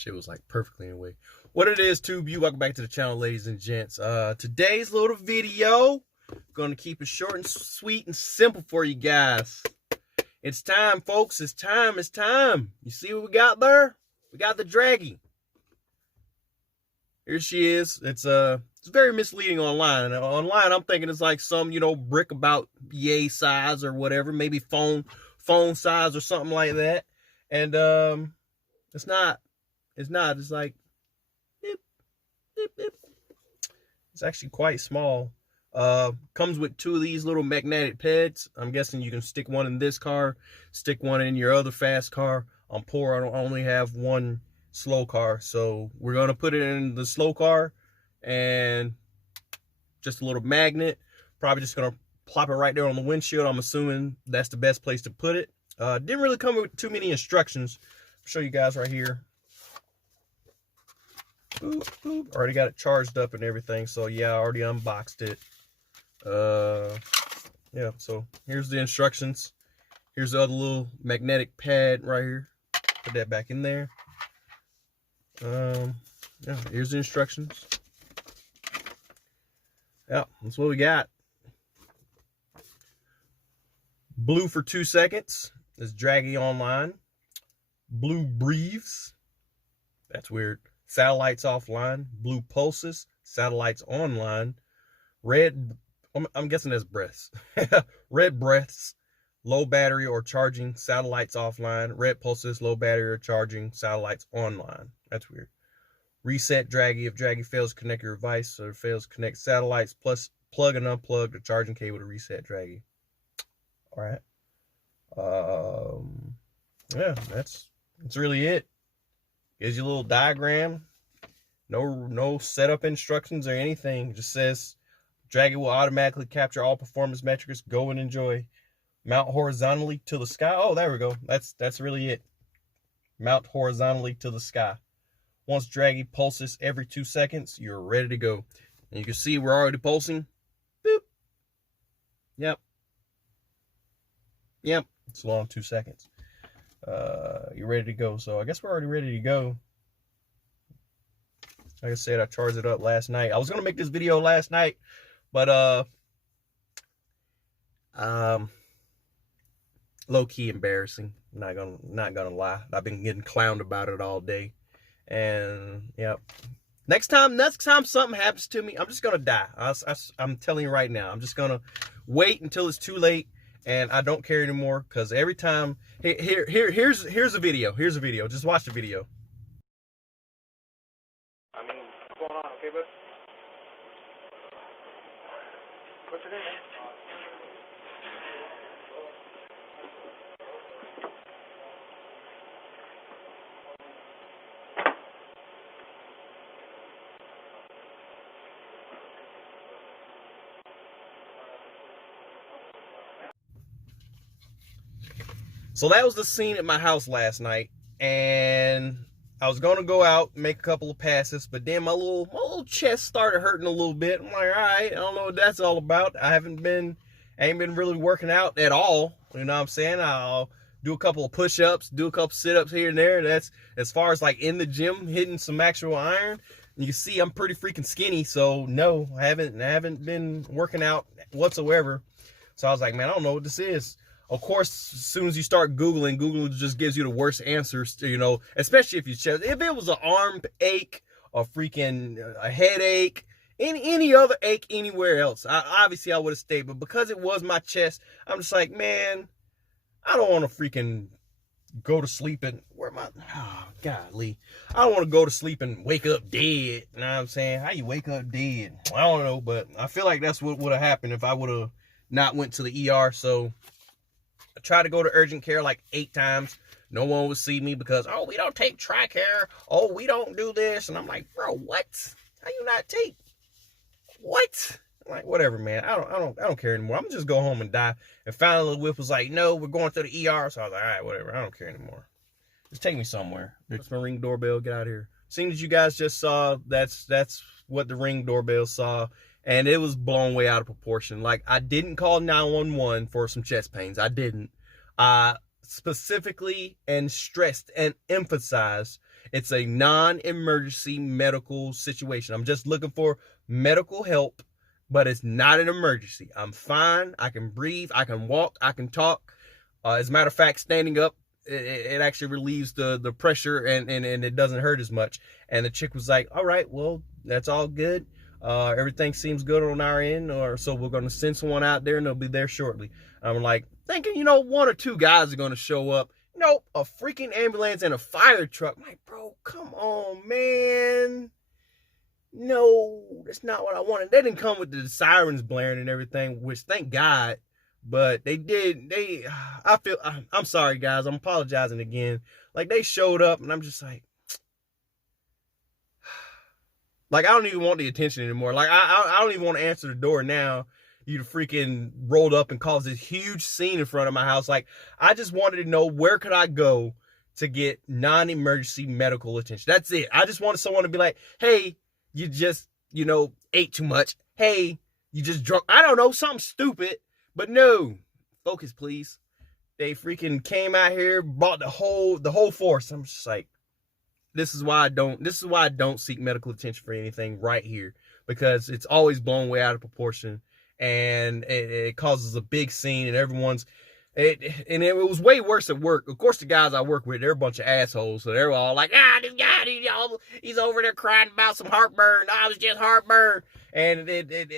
Shit was like perfectly in the way. What it is, Tube You, welcome back to the channel, ladies and gents. Today's little video, gonna keep it short and sweet and simple for you guys. It's time, folks. It's time. You see what we got there? We got the Dragy. Here she is. It's very misleading online. And online, I'm thinking it's like some, brick about yay size or whatever, maybe phone size or something like that. And it's not. It's like beep, beep, beep. It's actually quite small. Comes with two of these little magnetic pads. I'm guessing you can stick one in this car, stick one in your other fast car. I'm poor. I don't only have one slow car, so we're gonna put it in the slow car and just a little magnet. Probably just gonna plop it right there on the windshield. I'm assuming that's the best place to put it. Didn't really come with too many instructions. I'll show you guys right here. Boop, boop. Already got it charged up and everything, so yeah, I already unboxed it. Yeah, so here's the instructions. Here's the other little magnetic pad right here. Put that back in there. Yeah, here's the instructions. Yeah, that's what we got. Blue for 2 seconds is Dragy online. Blue breathes. That's weird. Satellites offline. Blue pulses. Satellites online. Red, I'm guessing that's breaths. Red breaths. Low battery or charging. Satellites offline. Red pulses. Low battery or charging. Satellites online. That's weird. Reset Dragy. If Dragy fails to connect your device or fails to connect satellites, plus plug and unplug the charging cable to reset Dragy. All right. Yeah, that's really it. Gives you a little diagram. No setup instructions or anything. It just says Dragy will automatically capture all performance metrics. Go and enjoy. Mount horizontally to the sky. Oh, there we go. That's really it. Mount horizontally to the sky. Once Dragy pulses every 2 seconds, you're ready to go. And you can see we're already pulsing. Boop. Yep. It's long 2 seconds. You're ready to go. So I guess we're already ready to go. Like I said, I charged it up last night. I was gonna make this video last night, but low-key embarrassing. Not gonna lie. I've been getting clowned about it all day. And yep. Next time something happens to me, I'm just gonna die. I'm telling you right now. I'm just gonna wait until it's too late. And I don't care anymore, because every time here's a video. Here's a video. Just watch the video. I mean, what's going on, okay, bud? What's your name, man? So that was the scene at my house last night, and I was gonna go out and make a couple of passes, but then my little chest started hurting a little bit. I'm like, all right, I don't know what that's all about. I ain't been really working out at all. You know what I'm saying? I'll do a couple of push-ups, do a couple sit-ups here and there. That's as far as like in the gym, hitting some actual iron. And you can see I'm pretty freaking skinny, so no, I haven't been working out whatsoever. So I was like, man, I don't know what this is. Of course, as soon as you start Googling, Google just gives you the worst answers, especially if you chest. If it was an arm ache, a freaking a headache, any other ache anywhere else, obviously I would have stayed. But because it was my chest, I'm just like, man, I don't want to freaking go to sleep and, golly. I don't want to go to sleep and wake up dead. You know what I'm saying? How you wake up dead? I don't know, but I feel like that's what would have happened if I would have not went to the ER. So I tried to go to urgent care like 8 times. No one would see me because, oh, we don't take TRICARE. Oh, we don't do this. And I'm like, bro, what? How you not take? What? I'm like, whatever, man. I don't care anymore. I'm just go home and die. And finally, the whip was like, no, we're going to the ER. So I was like, all right, whatever. I don't care anymore. Just take me somewhere. It's my Ring doorbell. Get out of here. Seeing that you guys just saw, that's what the Ring doorbell saw. And it was blown way out of proportion. Like, I didn't call 911 for some chest pains. I didn't. specifically and stressed and emphasized it's a non-emergency medical situation. I'm just looking for medical help, but it's not an emergency. I'm fine. I can breathe. I can walk. I can talk. As a matter of fact, standing up, it actually relieves the pressure and it doesn't hurt as much. And the chick was like, all right, well, that's all good. Everything seems good on our end, or so we're going to send someone out there and they'll be there shortly. I'm like thinking, one or two guys are going to show up. Nope, a freaking ambulance and a fire truck. I'm like, bro, come on, man. No, that's not what I wanted. They didn't come with the sirens blaring and everything, which thank God, but they did. I'm sorry, guys. I'm apologizing again. Like, they showed up and I'm just like, I don't even want the attention anymore. Like, I don't even want to answer the door now. You freaking rolled up and caused this huge scene in front of my house. Like, I just wanted to know where could I go to get non-emergency medical attention. That's it. I just wanted someone to be like, hey, you just, ate too much. Hey, you just drunk. I don't know, something stupid. But no, focus, please. They freaking came out here, brought the whole force. I'm just like, this is why I don't seek medical attention for anything right here, because it's always blown way out of proportion, and it causes a big scene, and it was way worse at work. Of course, the guys I work with, they're a bunch of assholes, so they're all like, this guy, he's over there crying about some heartburn. I was just heartburn, and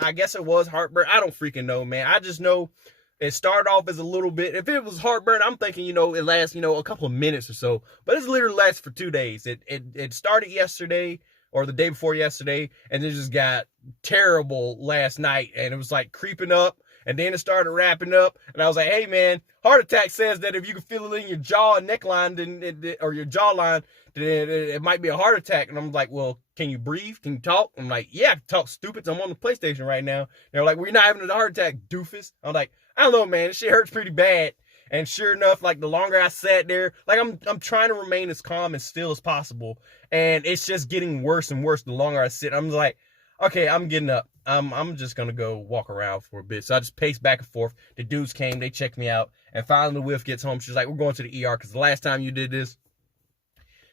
I guess it was heartburn. I don't freaking know, man. I just know it started off as a little bit. If it was heartburn, I'm thinking, it lasts, a couple of minutes or so. But it's literally lasts for 2 days. It started yesterday or the day before yesterday, and it just got terrible last night. And it was like creeping up, and then it started wrapping up. And I was like, hey, man, heart attack says that if you can feel it in your jaw and neckline, or your jawline, then it might be a heart attack. And I'm like, well, can you breathe? Can you talk? I'm like, yeah, I can talk, stupid. I'm on the PlayStation right now. They're like, well, you're not having a heart attack, doofus. I'm like, I don't know, man. This shit hurts pretty bad. And sure enough, like, the longer I sat there, like, I'm trying to remain as calm and still as possible. And it's just getting worse and worse the longer I sit. I'm like, okay, I'm getting up. I'm just going to go walk around for a bit. So I just paced back and forth. The dudes came. They checked me out. And finally, the whiff gets home. She's like, we're going to the ER because the last time you did this,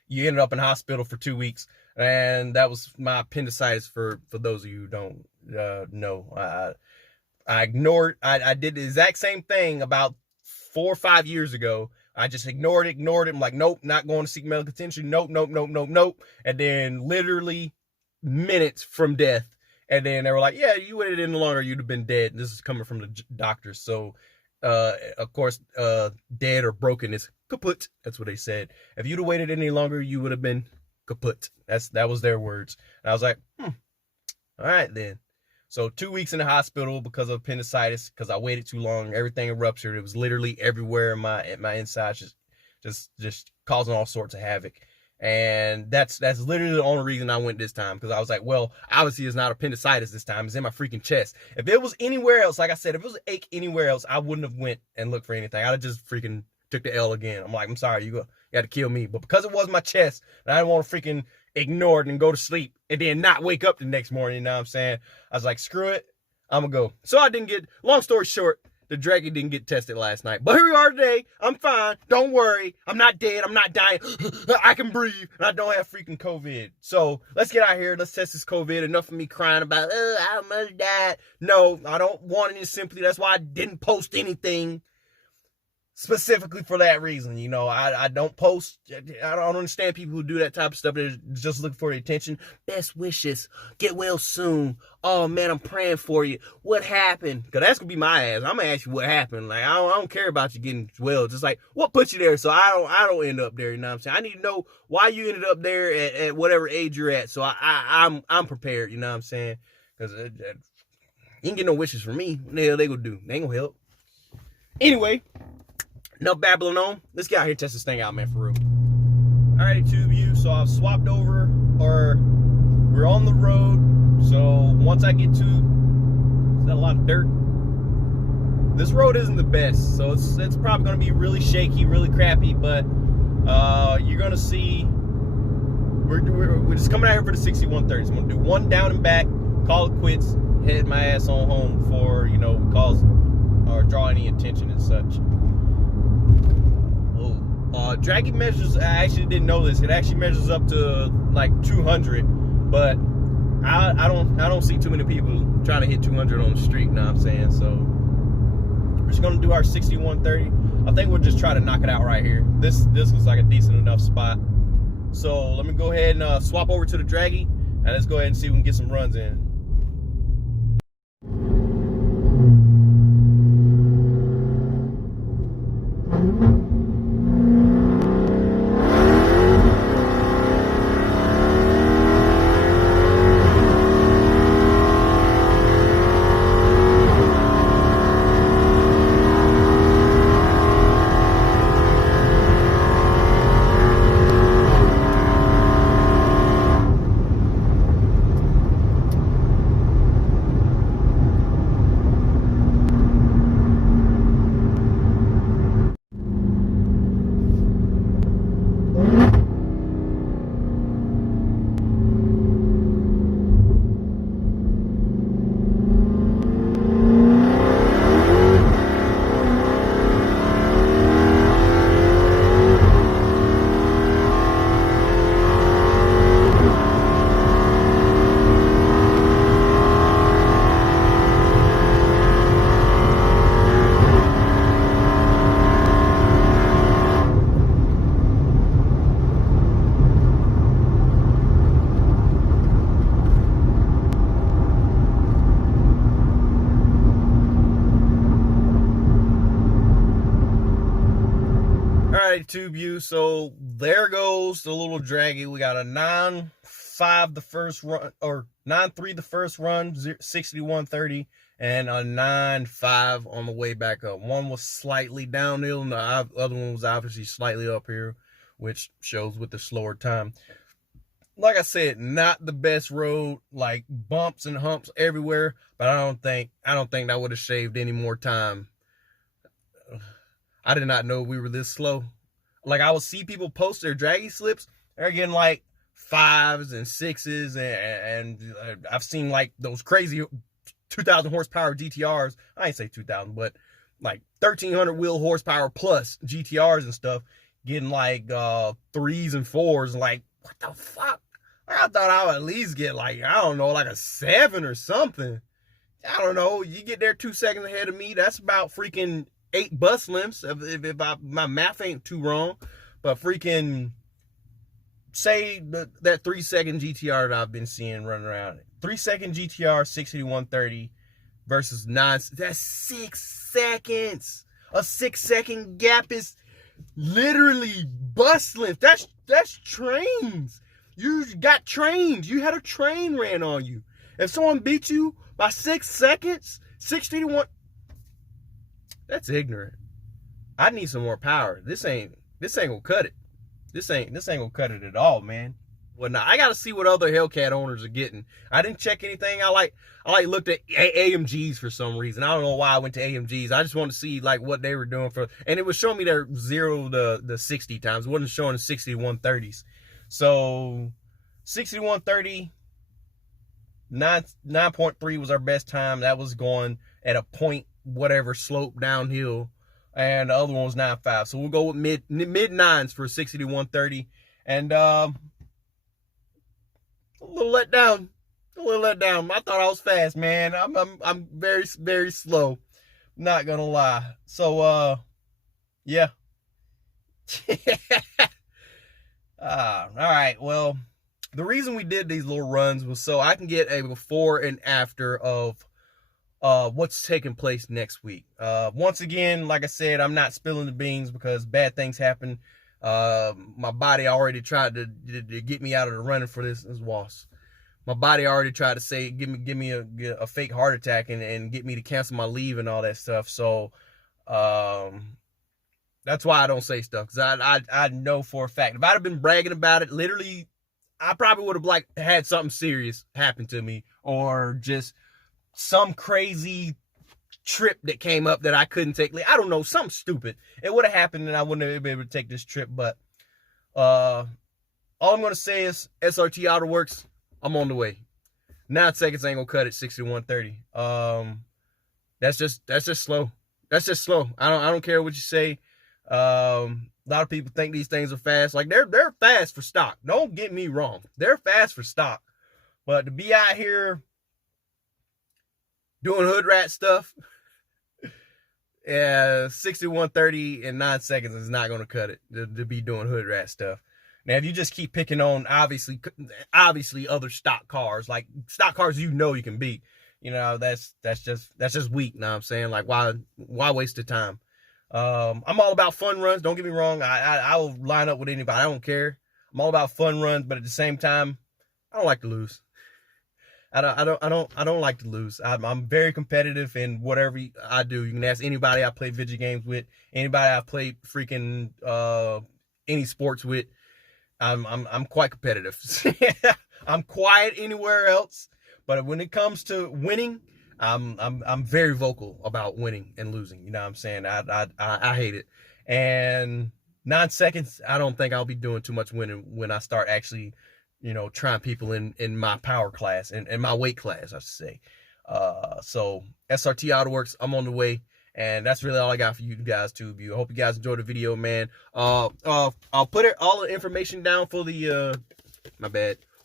you ended up in hospital for 2 weeks. And that was my appendicitis, for those of you who don't know. I ignored. I did the exact same thing about 4 or 5 years ago. I just ignored it. I'm like, nope, not going to seek medical attention. Nope. And then literally minutes from death. And then they were like, yeah, you waited any longer, you'd have been dead. And this is coming from the doctors. So, of course, dead or broken is kaput. That's what they said. If you'd have waited any longer, you would have been kaput. That was their words. And I was like, all right then. So 2 weeks in the hospital because of appendicitis, because I waited too long. Everything ruptured. It was literally everywhere in my insides, just causing all sorts of havoc. And that's literally the only reason I went this time, because I was like, well, obviously it's not appendicitis this time. It's in my freaking chest. If it was anywhere else, like I said, if it was an ache anywhere else, I wouldn't have went and looked for anything. I'd have just freaking took the L again. I'm like, I'm sorry, you got to kill me. But because it was my chest, and I didn't want to freaking ignore it and go to sleep and then not wake up the next morning, you know what I'm saying? I was like, screw it, I'm going to go. So I didn't get, long story short, the Dragy didn't get tested last night. But here we are today. I'm fine. Don't worry. I'm not dead. I'm not dying. I can breathe. And I don't have freaking COVID. So let's get out here. Let's test this COVID. Enough of me crying about, I almost died. No, I don't want any sympathy. That's why I didn't post anything specifically for that reason. I don't post. I don't understand people who do that type of stuff. They're just looking for the attention. Best wishes. Get well soon. Oh man, I'm praying for you. What happened? Because that's gonna be my ass. I'm gonna ask you what happened. Like, I don't care about you getting well. Just like, what put you there, so I don't end up there. You know what I'm saying? I need to know why you ended up there at whatever age you're at, so I'm prepared. You know what I'm saying? Because you ain't get no wishes from me. What the hell they gonna do? They ain't gonna help. Anyway, enough babbling on. Let's get out here and test this thing out, man, for real. Alrighty, tube you. So I've swapped over, or we're on the road. So once I get to, is that a lot of dirt? This road isn't the best, so it's probably gonna be really shaky, really crappy. But you're gonna see, we're just coming out here for the 6130s. I'm gonna do one down and back, call it quits, head my ass on home before cause or draw any attention and such. Dragy measures, I actually didn't know this, it actually measures up to like 200, but I don't see too many people trying to hit 200 on the street, you know what I'm saying? So we're just gonna do our 6130. I think we'll just try to knock it out right here. This looks like a decent enough spot. So let me go ahead and swap over to the Dragy, and let's go ahead and see if we can get some runs in. Alright, tube you. So there goes the little Dragy. We got a 9.5 the first run, or 9.3 the first run, 6130, and a 9.5 on the way back up. One was slightly downhill, and the other one was obviously slightly up here, which shows with the slower time. Like I said, not the best road, like bumps and humps everywhere, but I don't think that would have shaved any more time. I did not know we were this slow. Like, I would see people post their Dragy slips. They're getting like 5s and 6s, and I've seen like those crazy 2,000 horsepower GTRs. I ain't say 2,000, but like 1,300 wheel horsepower plus GTRs and stuff, getting like 3s and 4s. Like, what the fuck? Like, I thought I would at least get like, I don't know, like a 7 or something. I don't know. You get there 2 seconds ahead of me. That's about freaking 8 bus lengths, if my math ain't too wrong. But freaking, say that 3-second GTR that I've been seeing running around. 3-second GTR 6130 versus 9. That's 6 seconds. A 6-second gap is literally bus length. That's trains. You got trains. You had a train ran on you. If someone beat you by 6 seconds, 61. That's ignorant. I need some more power. This ain't gonna cut it. This ain't gonna cut it at all, man. Well, now I gotta see what other Hellcat owners are getting. I didn't check anything. I looked at AMGs for some reason. I don't know why I went to AMGs. I just wanted to see like what they were doing for, and it was showing me their 0 to 60 times. It wasn't showing the 6130s. So 6130, 9.3 was our best time. That was going at a point whatever slope downhill, and the other one was 9.5. So we'll go with mid 9s for 6130, and a little let down. I thought I was fast, man. I'm very, very slow, not gonna lie. So yeah. All right, well, the reason we did these little runs was so I can get a before and after of what's taking place next week. Once again, like I said, I'm not spilling the beans because bad things happen. My body already tried to get me out of the running for this was. My body already tried to say, give me a fake heart attack and get me to cancel my leave and all that stuff. So that's why I don't say stuff, because I know for a fact if I'd have been bragging about it, literally, I probably would have like had something serious happen to me, or just some crazy trip that came up that I couldn't take. I don't know, something stupid. It would have happened and I wouldn't have been able to take this trip. But all I'm going to say is SRT Auto Works, I'm on the way. 9 seconds ain't going to cut it, 6130. That's just slow. That's just slow. I don't care what you say. A lot of people think these things are fast. Like they're fast for stock. Don't get me wrong. They're fast for stock. But to be out here doing hood rat stuff, 6130 in 9 seconds is not going to cut it to be doing hood rat stuff. Now, if you just keep picking on obviously other stock cars, like stock cars you can beat, that's just weak. You know what I'm saying? Like why waste the time? I'm all about fun runs. Don't get me wrong. I will line up with anybody. I don't care. I'm all about fun runs, but at the same time, I don't like to lose. I don't like to lose. I'm very competitive in whatever I do. You can ask anybody I play video games with, anybody I play freaking any sports with. I'm quite competitive. I'm quiet anywhere else, but when it comes to winning, I'm very vocal about winning and losing. You know what I'm saying? I hate it. And 9 seconds, I don't think I'll be doing too much winning when I start actually, trying people in my power class and in my weight class, I should say. So SRT Autoworks, I'm on the way. And that's really all I got for you guys, too. I hope you guys enjoyed the video, man. I'll put all the information down for the,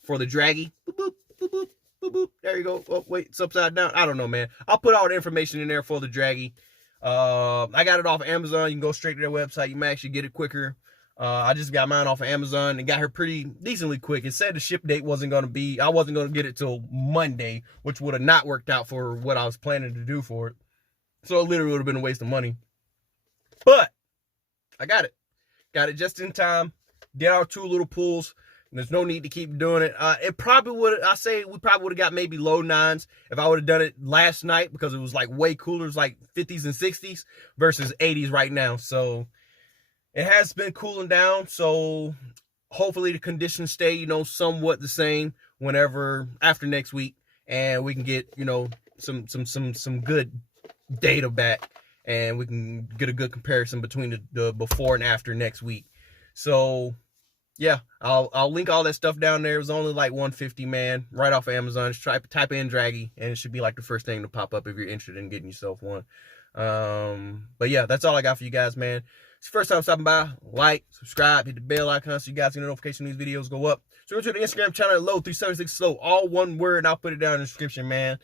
for the Dragy. Boop, boop, boop, boop, boop, boop. There you go. Oh, wait, it's upside down. I don't know, man. I'll put all the information in there for the Dragy. I got it off of Amazon. You can go straight to their website. You may actually get it quicker. I just got mine off of Amazon and got her pretty decently quick. It said the ship date wasn't going to be, I wasn't going to get it till Monday, which would have not worked out for what I was planning to do for it. So it literally would have been a waste of money. But I got it. Got it just in time. Did our 2 little pulls. There's no need to keep doing it. It probably would, we probably would have got maybe low 9s if I would have done it last night, because it was like way cooler. It was like 50s and 60s versus 80s right now. So it has been cooling down, so hopefully the conditions stay, somewhat the same after next week, and we can get, some good data back, and we can get a good comparison between the before and after next week. So yeah, I'll link all that stuff down there. It was only like $150, man, right off of Amazon. Just type in Dragy, and it should be like the first thing to pop up if you're interested in getting yourself one. But yeah, that's all I got for you guys, man. It's your first time stopping by, like, subscribe, hit the bell icon so you guys get a notification when these videos go up. So go to the Instagram channel, low376slow, all one word, and I'll put it down in the description, man.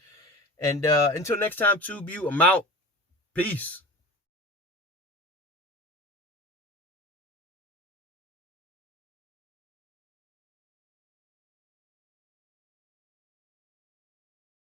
And until next time, Tube, I'm out. Peace.